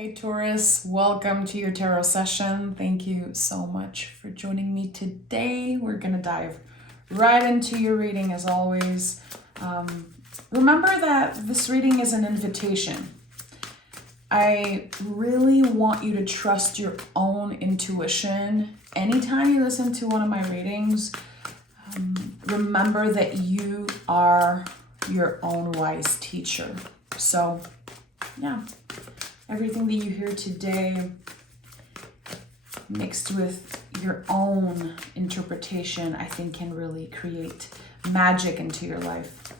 Hey Taurus, welcome to your tarot session. Thank you so much for joining me today. We're going to dive right into your reading as always. Remember that this reading is an invitation. I really want you to trust your own intuition. Anytime you listen to one of my readings, remember that you are your own wise teacher. So, yeah. Everything that you hear today mixed with your own interpretation, I think can really create magic into your life.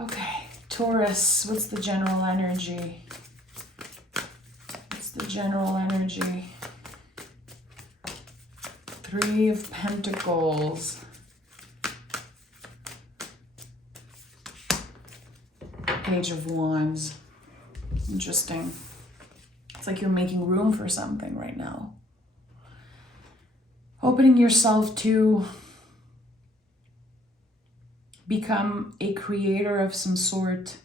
Okay, Taurus, what's the general energy? What's the general energy? Three of Pentacles. Page of Wands. Interesting. It's like you're making room for something right now. Opening yourself to become a creator of some sort.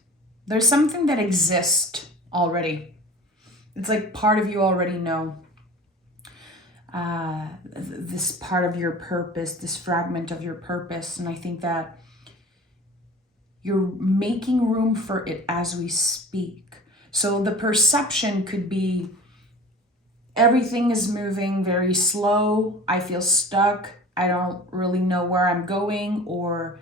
There's something that exists already. It's like part of you already know. This part of your purpose, this fragment of your purpose. And I think that you're making room for it as we speak. So the perception could be everything is moving very slow. I feel stuck. I don't really know where I'm going or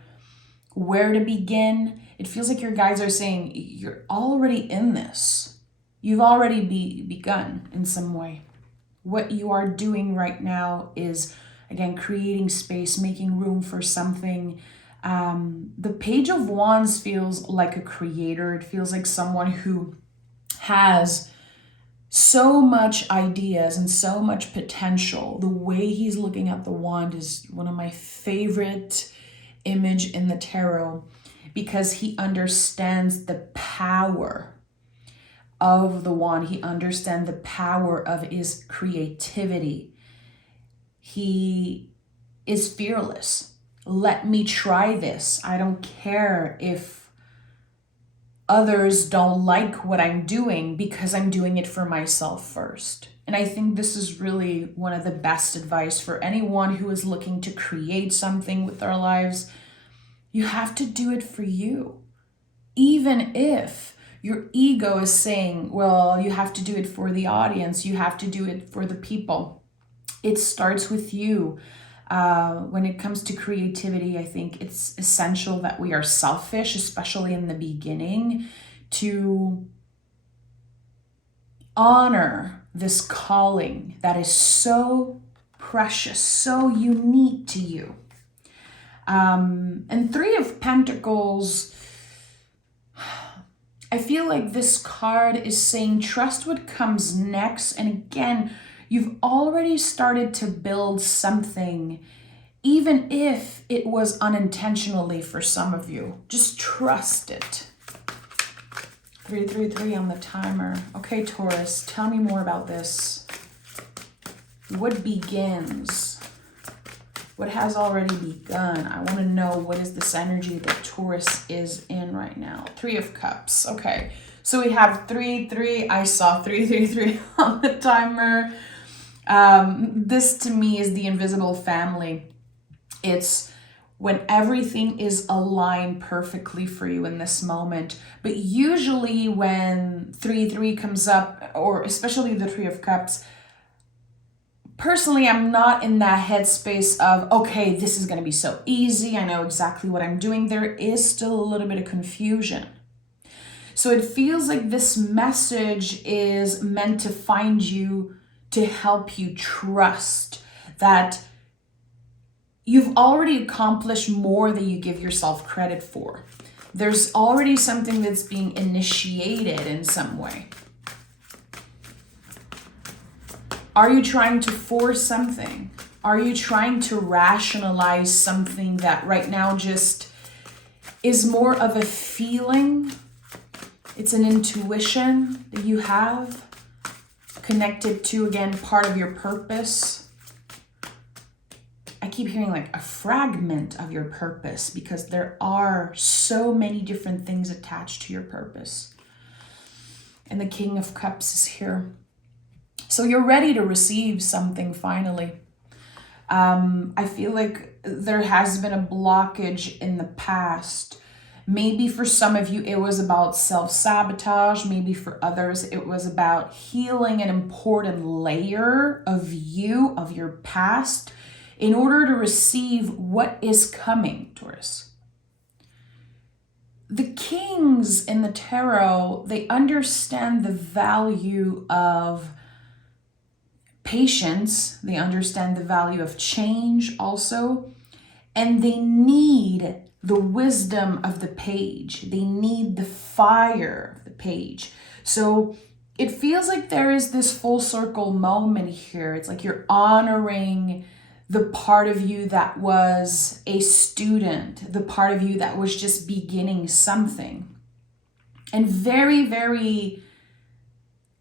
where to begin. It feels like your guides are saying you're already in this. You've already begun in some way. What you are doing right now is, again, creating space, making room for something. The Page of Wands feels like a creator. It feels like someone who has so much ideas and so much potential. The way he's looking at the wand is one of my favorite image in the tarot because he understands the power of the wand. He understands the power of his creativity. He is fearless. Let me try this. I don't care if others don't like what I'm doing because I'm doing it for myself first. And I think this is really one of the best advice for anyone who is looking to create something with their lives. You have to do it for you. Even if your ego is saying, well, you have to do it for the audience, you have to do it for the people. It starts with you. When it comes to creativity, I think it's essential that we are selfish, especially in the beginning, to honor this calling that is so precious, so unique to you. And Three of Pentacles, I feel like this card is saying trust what comes next. And again, you've already started to build something, even if it was unintentionally for some of you. Just trust it. 333 on the timer. Okay, Taurus, tell me more about this. What begins? What has already begun? I want to know what is this energy that Taurus is in right now. Three of Cups. Okay, so we have 3-3. I saw 333 on the timer. This to me is the invisible family. It's when everything is aligned perfectly for you in this moment. But usually when 3-3 comes up, or especially the Three of Cups, personally, I'm not in that headspace of, okay, this is going to be so easy. I know exactly what I'm doing. There is still a little bit of confusion. So it feels like this message is meant to find you, to help you trust that you've already accomplished more than you give yourself credit for. There's already something that's being initiated in some way. Are you trying to force something? Are you trying to rationalize something that right now just is more of a feeling? It's an intuition that you have connected to, again, part of your purpose. I keep hearing like a fragment of your purpose because there are so many different things attached to your purpose. And the King of Cups is here. So you're ready to receive something finally. I feel like there has been a blockage in the past. Maybe for some of you, it was about self-sabotage. Maybe for others, it was about healing an important layer of you, of your past, in order to receive what is coming, Taurus. The kings in the tarot, they understand the value of patience. They understand the value of change also. And they need the wisdom of the page. They need the fire of the page. So it feels like there is this full circle moment here. It's like you're honoring the part of you that was a student, the part of you that was just beginning something. And very, very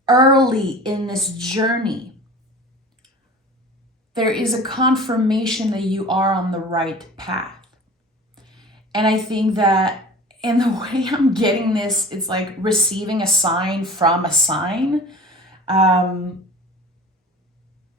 early in this journey, there is a confirmation that you are on the right path. And I think that in the way I'm getting this, it's like receiving a sign from a sign.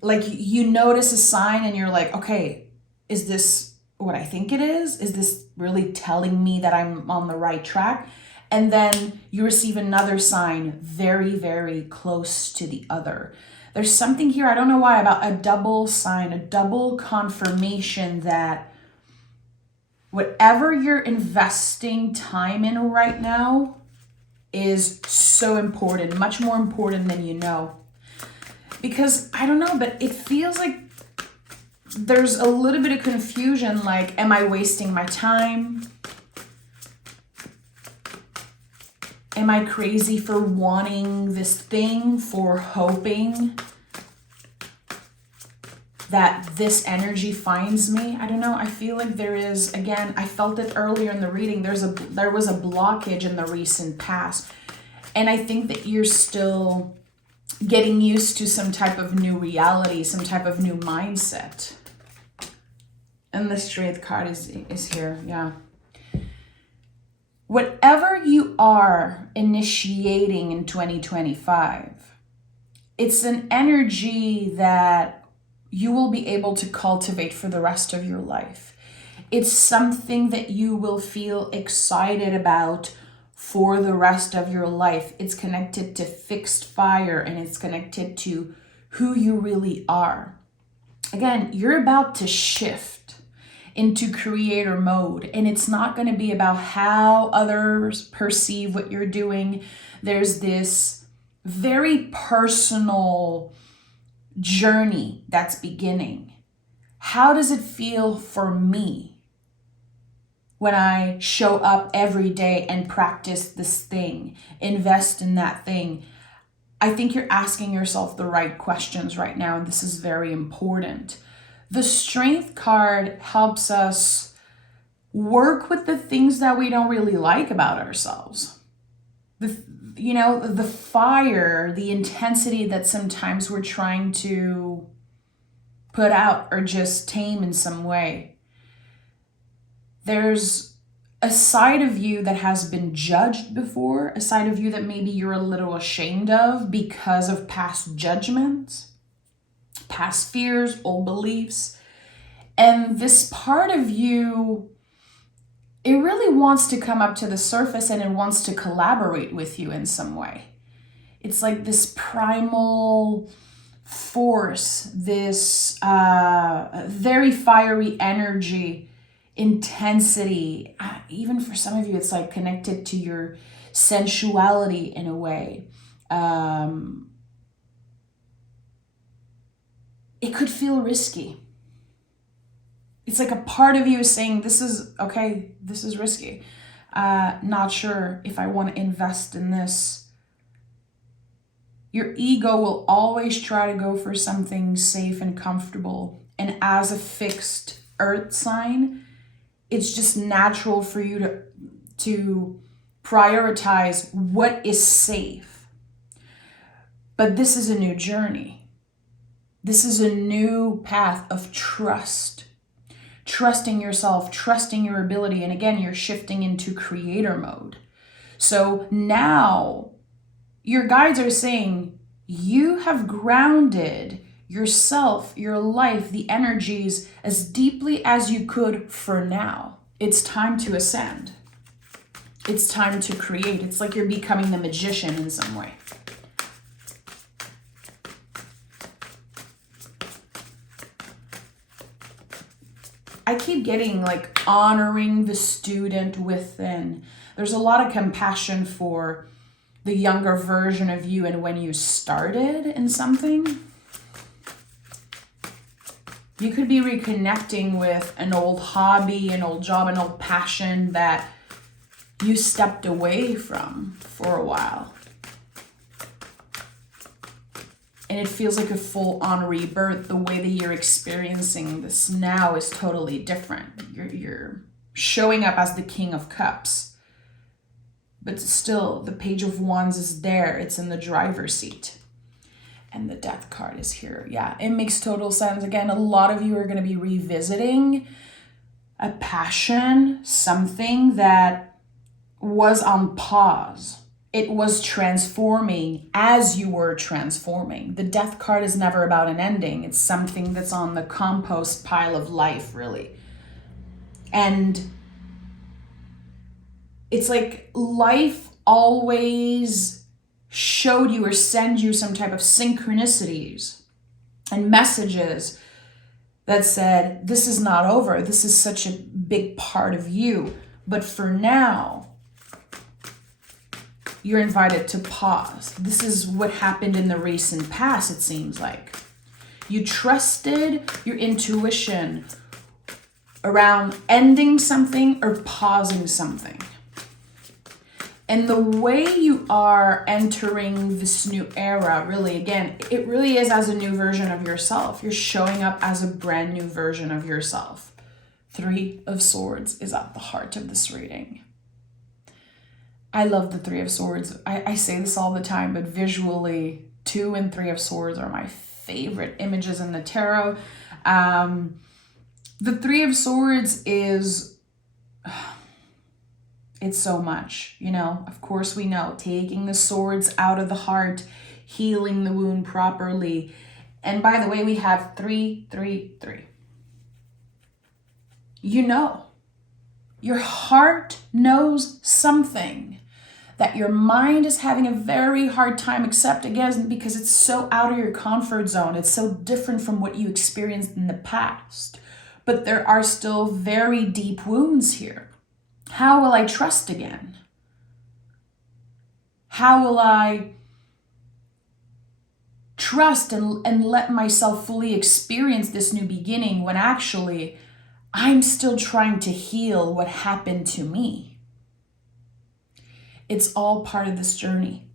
Like you notice a sign and you're like, okay, is this what I think it is? Is this really telling me that I'm on the right track? And then you receive another sign very, very close to the other. There's something here, I don't know why, about a double sign, a double confirmation that whatever you're investing time in right now is so important, much more important than you know. Because I don't know, but it feels like there's a little bit of confusion, like, am I wasting my time? Am I crazy for wanting this thing, for hoping that this energy finds me? I don't know. I feel like there is, again, I felt it earlier in the reading. There was a blockage in the recent past. And I think that you're still getting used to some type of new reality, some type of new mindset. And the Strength card is here, yeah. Whatever you are initiating in 2025, it's an energy that you will be able to cultivate for the rest of your life. It's something that you will feel excited about for the rest of your life. It's connected to fixed fire and it's connected to who you really are. Again, you're about to shift into creator mode, and it's not going to be about how others perceive what you're doing. There's this very personal journey that's beginning. How does it feel for me when I show up every day and practice this thing, invest in that thing? I think you're asking yourself the right questions right now, and this is very important. The Strength card helps us work with the things that we don't really like about ourselves. The fire, the intensity that sometimes we're trying to put out or just tame in some way. There's a side of you that has been judged before, a side of you that maybe you're a little ashamed of because of past judgments, past fears, old beliefs. And this part of you, it really wants to come up to the surface and it wants to collaborate with you in some way. It's like this primal force, this very fiery energy, intensity. Even for some of you, it's like connected to your sensuality in a way. It could feel risky. It's like a part of you is saying, this is risky. Not sure if I want to invest in this. Your ego will always try to go for something safe and comfortable. And as a fixed earth sign, it's just natural for you to prioritize what is safe. But this is a new journey. This is a new path of trust. Trusting yourself, trusting your ability. And again, you're shifting into creator mode. So now your guides are saying you have grounded yourself, your life, the energies as deeply as you could for now. It's time to ascend. It's time to create. It's like you're becoming the magician in some way. I keep getting like honoring the student within. There's a lot of compassion for the younger version of you and when you started in something. You could be reconnecting with an old hobby, an old job, an old passion that you stepped away from for a while. And it feels like a full-on rebirth. The way that you're experiencing this now is totally different. You're showing up as the King of Cups. But still, the Page of Wands is there. It's in the driver's seat. And the Death card is here. Yeah, it makes total sense. Again, a lot of you are going to be revisiting a passion, something that was on pause. It was transforming as you were transforming. The Death card is never about an ending. It's something that's on the compost pile of life, really. And it's like life always showed you or sent you some type of synchronicities and messages that said, this is not over. This is such a big part of you. But for now, you're invited to pause. This is what happened in the recent past, it seems like. You trusted your intuition around ending something or pausing something. And the way you are entering this new era, really, again, it really is as a new version of yourself. You're showing up as a brand new version of yourself. 3 of Swords is at the heart of this reading. I love the 3 of Swords. I say this all the time, but visually, 2 and 3 of Swords are my favorite images in the tarot. The 3 of Swords is, it's so much, you know, of course we know, taking the swords out of the heart, healing the wound properly. And by the way, we have 3, 3, 3. You know, your heart knows something that your mind is having a very hard time accepting, again, because it's so out of your comfort zone. It's so different from what you experienced in the past. But there are still very deep wounds here. How will I trust again? How will I trust and let myself fully experience this new beginning when actually I'm still trying to heal what happened to me? It's all part of this journey.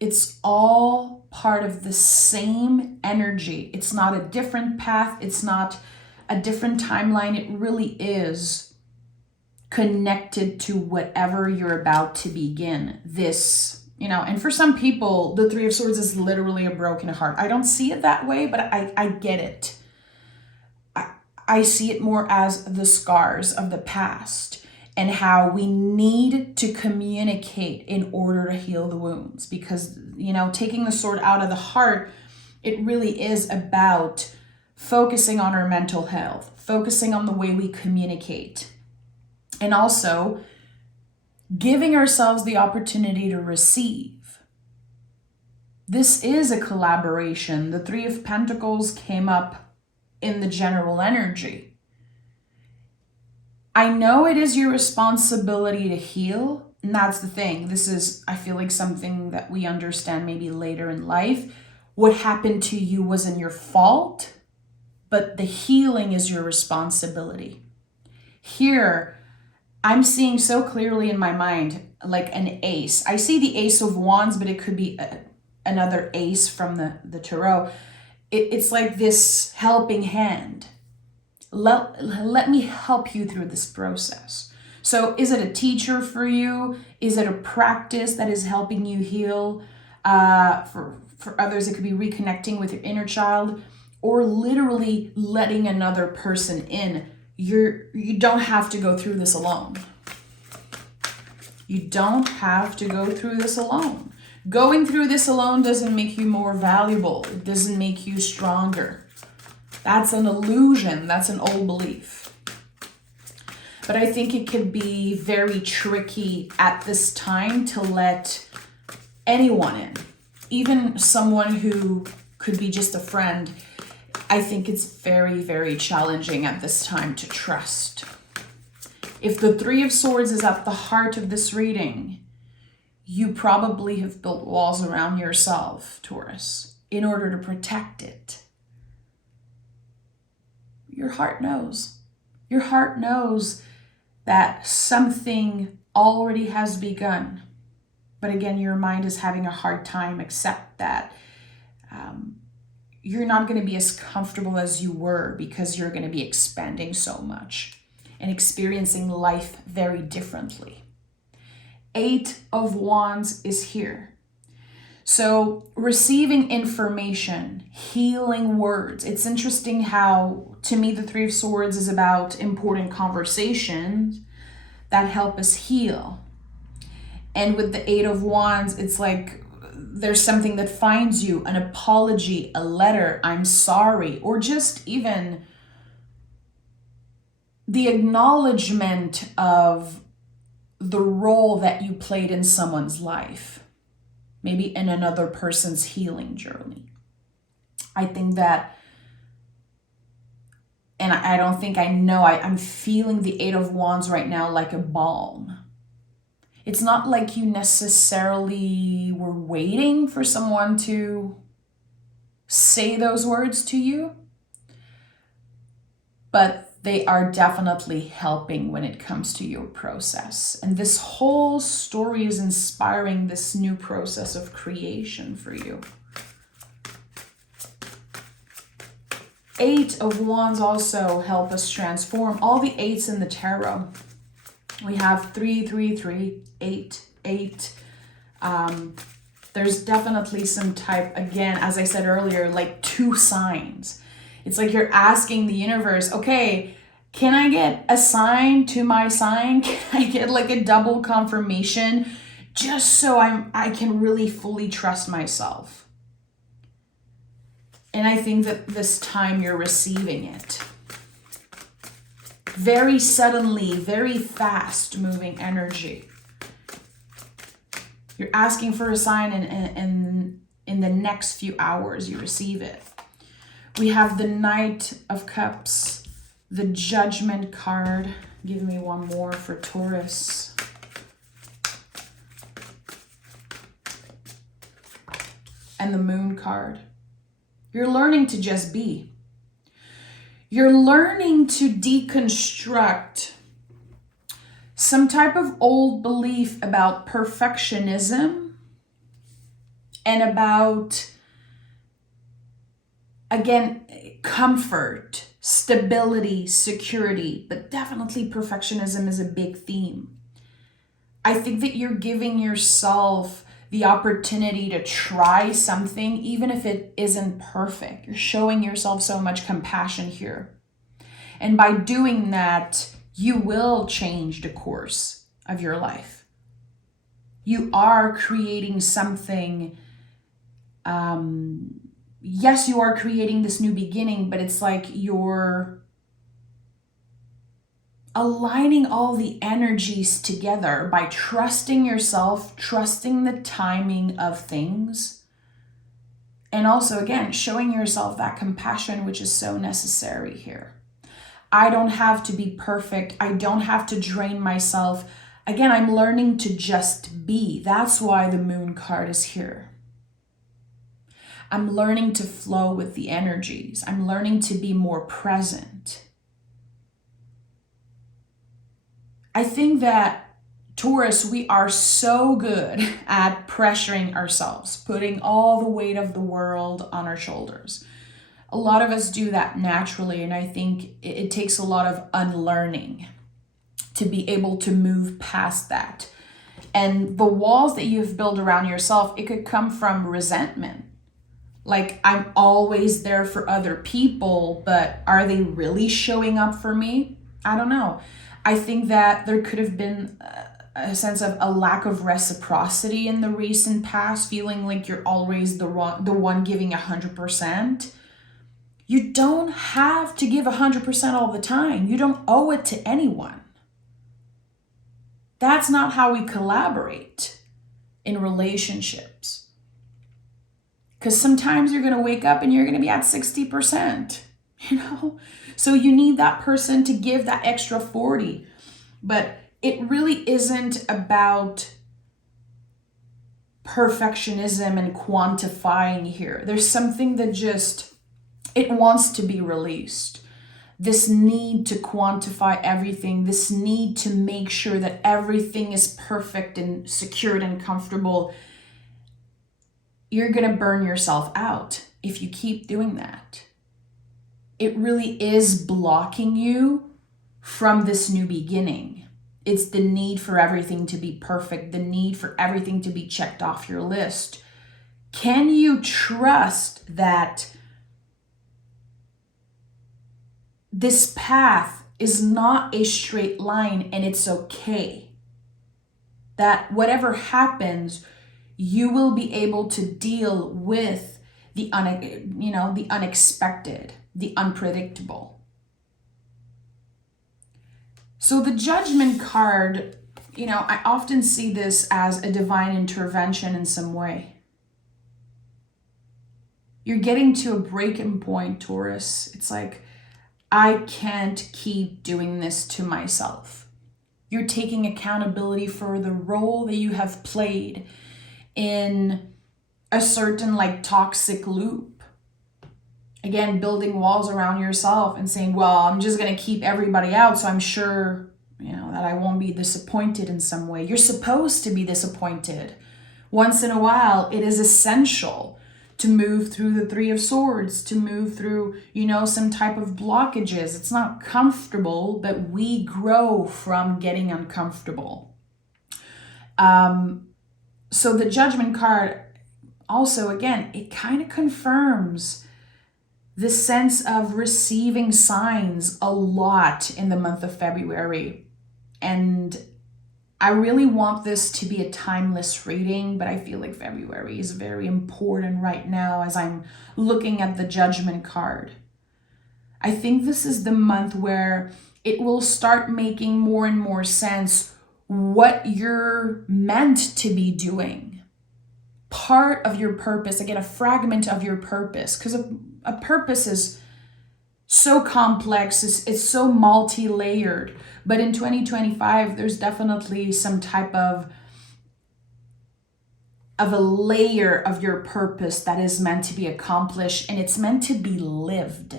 It's all part of the same energy. It's not a different path. It's not a different timeline. It really is connected to whatever you're about to begin. This, you know, and for some people, the 3 of Swords is literally a broken heart. I don't see it that way, but I get it. I see it more as the scars of the past and how we need to communicate in order to heal the wounds. Because, you know, taking the sword out of the heart, it really is about focusing on our mental health, focusing on the way we communicate, and also giving ourselves the opportunity to receive. This is a collaboration. The 3 of Pentacles came up in the general energy. I know it is your responsibility to heal, and that's the thing. This is, I feel like, something that we understand maybe later in life. What happened to you wasn't your fault, but the healing is your responsibility. Here, I'm seeing so clearly in my mind, like an ace. I see the Ace of Wands, but it could be another ace from the tarot. It's like this helping hand. Let me help you through this process. So is it a teacher for you? Is it a practice that is helping you heal? For others, it could be reconnecting with your inner child, or literally letting another person in. You don't have to go through this alone. You don't have to go through this alone. Going through this alone doesn't make you more valuable. It doesn't make you stronger. That's an illusion. That's an old belief. But I think it could be very tricky at this time to let anyone in, even someone who could be just a friend. I think it's very, very challenging at this time to trust. If the Three of Swords is at the heart of this reading, you probably have built walls around yourself, Taurus, in order to protect it. Your heart knows. Your heart knows that something already has begun. But again, your mind is having a hard time accept that. You're not going to be as comfortable as you were because you're going to be expanding so much and experiencing life very differently. 8 of Wands is here. So receiving information, healing words. It's interesting how, to me, the Three of Swords is about important conversations that help us heal. And with the 8 of Wands, it's like there's something that finds you, an apology, a letter, I'm sorry, or just even the acknowledgement of the role that you played in someone's life, maybe in another person's healing journey. I think that, and I don't think I know, I'm feeling the 8 of Wands right now like a balm. It's not like you necessarily were waiting for someone to say those words to you, but they are definitely helping when it comes to your process. And this whole story is inspiring this new process of creation for you. 8 of Wands also help us transform. All the 8s in the tarot. We have 3, 3, 3, 8, 8. There's definitely some type, again, as I said earlier, like 2 signs. It's like you're asking the universe, okay, can I get a sign to my sign? Can I get like a double confirmation just so I can really fully trust myself? And I think that this time you're receiving it. Very suddenly, very fast moving energy. You're asking for a sign and in the next few hours you receive it. We have the Knight of Cups, the Judgment card. Give me one more for Taurus. And the Moon card. You're learning to just be. You're learning to deconstruct some type of old belief about perfectionism and about, again, comfort, stability, security, but definitely perfectionism is a big theme. I think that you're giving yourself the opportunity to try something, even if it isn't perfect. You're showing yourself so much compassion here. And by doing that, you will change the course of your life. You are creating something. Yes, you are creating this new beginning, but it's like you're aligning all the energies together by trusting yourself, trusting the timing of things, and also, again, showing yourself that compassion, which is so necessary here. I don't have to be perfect. I don't have to drain myself. Again, I'm learning to just be. That's why the Moon card is here. I'm learning to flow with the energies. I'm learning to be more present. I think that, Taurus, we are so good at pressuring ourselves, putting all the weight of the world on our shoulders. A lot of us do that naturally, and I think it takes a lot of unlearning to be able to move past that. And the walls that you've built around yourself, it could come from resentment. Like, I'm always there for other people, but are they really showing up for me? I don't know. I think that there could have been a sense of a lack of reciprocity in the recent past, feeling like you're always the one giving 100%. You don't have to give 100% all the time. You don't owe it to anyone. That's not how we collaborate in relationships. Because sometimes you're going to wake up and you're going to be at 60%, So you need that person to give that extra 40. But it really isn't about perfectionism and quantifying here. There's something that it wants to be released. This need to quantify everything, this need to make sure that everything is perfect and secured and comfortable. You're going to burn yourself out if you keep doing that. It really is blocking you from this new beginning. It's the need for everything to be perfect, the need for everything to be checked off your list. Can you trust that this path is not a straight line and it's okay? That whatever happens, you will be able to deal with the unexpected, the unpredictable. So the Judgment card, I often see this as a divine intervention in some way. You're getting to a breaking point, Taurus. It's like, I can't keep doing this to myself. You're taking accountability for the role that you have played in a certain toxic loop. Again, building walls around yourself and saying, well, I'm just going to keep everybody out, so I'm sure, that I won't be disappointed in some way. You're supposed to be disappointed. Once in a while, it is essential to move through the Three of Swords, to move through, some type of blockages. It's not comfortable, but we grow from getting uncomfortable. So the Judgment card also, again, it kind of confirms this sense of receiving signs a lot in the month of February. And I really want this to be a timeless reading, but I feel like February is very important right now as I'm looking at the Judgment card. I think this is the month where it will start making more and more sense what you're meant to be doing. Part of your purpose, again, a fragment of your purpose, because a purpose is so complex, it's so multi-layered. But in 2025, there's definitely some type of a layer of your purpose that is meant to be accomplished, and it's meant to be lived.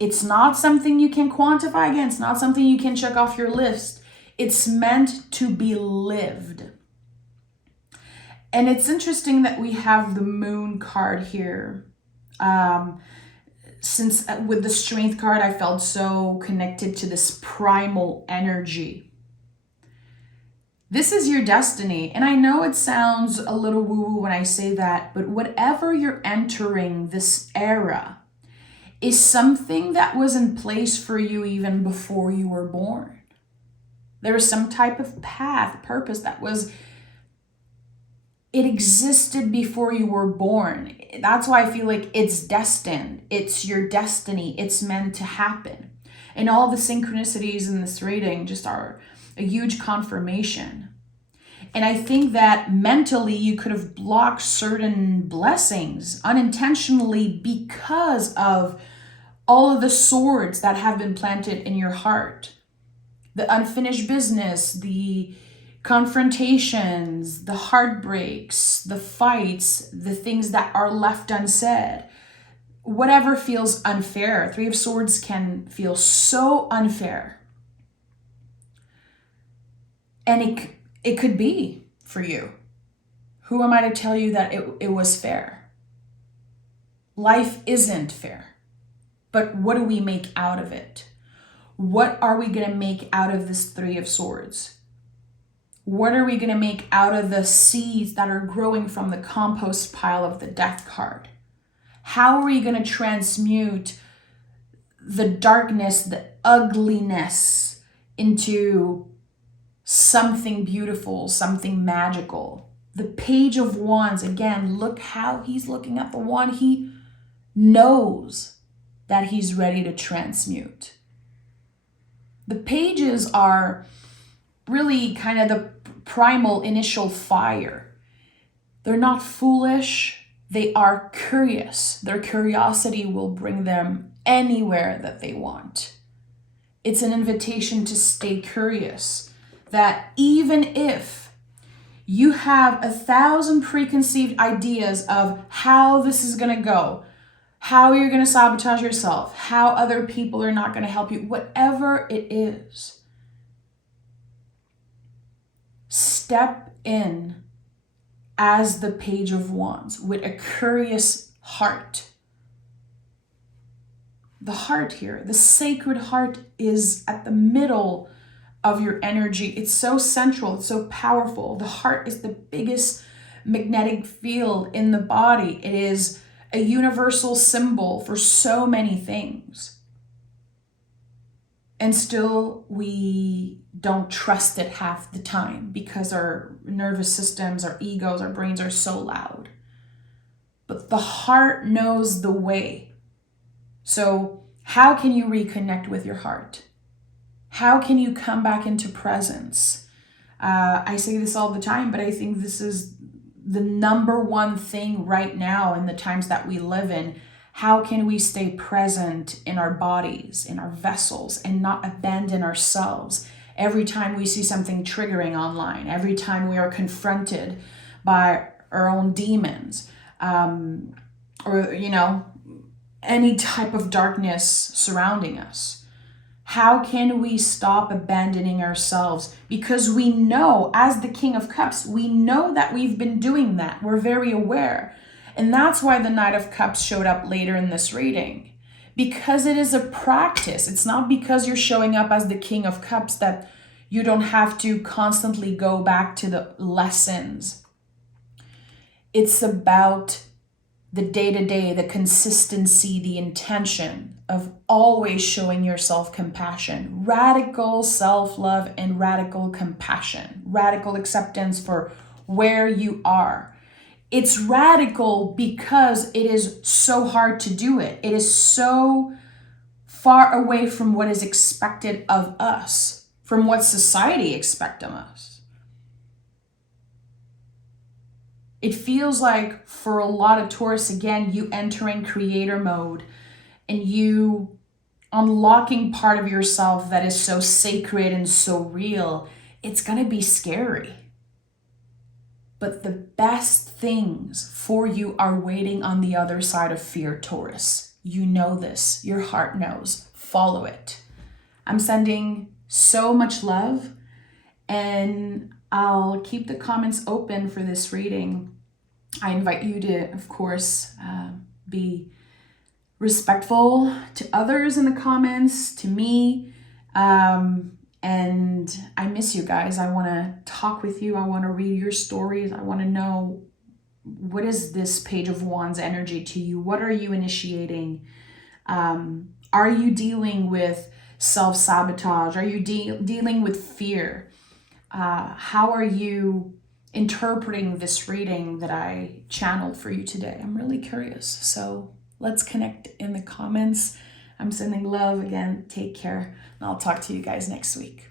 It's not something you can quantify. Again, it's not something you can check off your list. It's meant to be lived. And it's interesting that we have the Moon card here. Since with the Strength card, I felt so connected to this primal energy. This is your destiny. And I know it sounds a little woo-woo when I say that, but whatever you're entering this era is something that was in place for you even before you were born. There was some type of path, purpose it existed before you were born. That's why I feel like it's destined. It's your destiny. It's meant to happen. And all the synchronicities in this reading just are a huge confirmation. And I think that mentally you could have blocked certain blessings unintentionally because of all of the swords that have been planted in your heart. The unfinished business, the confrontations, the heartbreaks, the fights, the things that are left unsaid. Whatever feels unfair. Three of Swords can feel so unfair. And it could be for you. Who am I to tell you that it was fair? Life isn't fair. But what do we make out of it? What are we going to make out of this Three of Swords? What are we going to make out of the seeds that are growing from the compost pile of the Death card? How are we going to transmute the darkness, the ugliness into something beautiful, something magical. The Page of Wands, again, look how he's looking at the wand. He knows that he's ready to transmute. The pages are really kind of the primal initial fire. They're not foolish. They are curious. Their curiosity will bring them anywhere that they want. It's an invitation to stay curious, that even if you have 1,000 preconceived ideas of how this is going to go, how you're going to sabotage yourself, how other people are not going to help you, whatever it is, step in as the Page of Wands with a curious heart. The heart here, the sacred heart, is at the middle of your energy. It's so central, it's so powerful. The heart is the biggest magnetic field in the body. It is a universal symbol for so many things. And still we don't trust it half the time because our nervous systems, our egos, our brains are so loud. But the heart knows the way. So how can you reconnect with your heart? How can you come back into presence? I say this all the time, but I think this is the number one thing right now in the times that we live in. How can we stay present in our bodies, in our vessels, and not abandon ourselves every time we see something triggering online, every time we are confronted by our own demons, or, any type of darkness surrounding us? How can we stop abandoning ourselves? Because we know, as the King of Cups, we know that we've been doing that. We're very aware. And that's why the Knight of Cups showed up later in this reading. Because it is a practice. It's not because you're showing up as the King of Cups that you don't have to constantly go back to the lessons. It's about the day-to-day, the consistency, the intention of always showing yourself compassion, radical self-love and radical compassion, radical acceptance for where you are. It's radical because it is so hard to do it. It is so far away from what is expected of us, from what society expects of us. It feels like for a lot of Taurus, again, you entering creator mode and you unlocking part of yourself that is so sacred and so real. It's going to be scary. But the best things for you are waiting on the other side of fear, Taurus. You know this. Your heart knows. Follow it. I'm sending so much love, and I'll keep the comments open for this reading. I invite you to, of course, be respectful to others in the comments, to me. And I miss you guys. I want to talk with you. I want to read your stories. I want to know, what is this Page of Wands energy to you? What are you initiating? Are you dealing with self-sabotage? Are you dealing with fear? How are you interpreting this reading that I channeled for you today? I'm really curious. So let's connect in the comments. I'm sending love again. Take care. And I'll talk to you guys next week.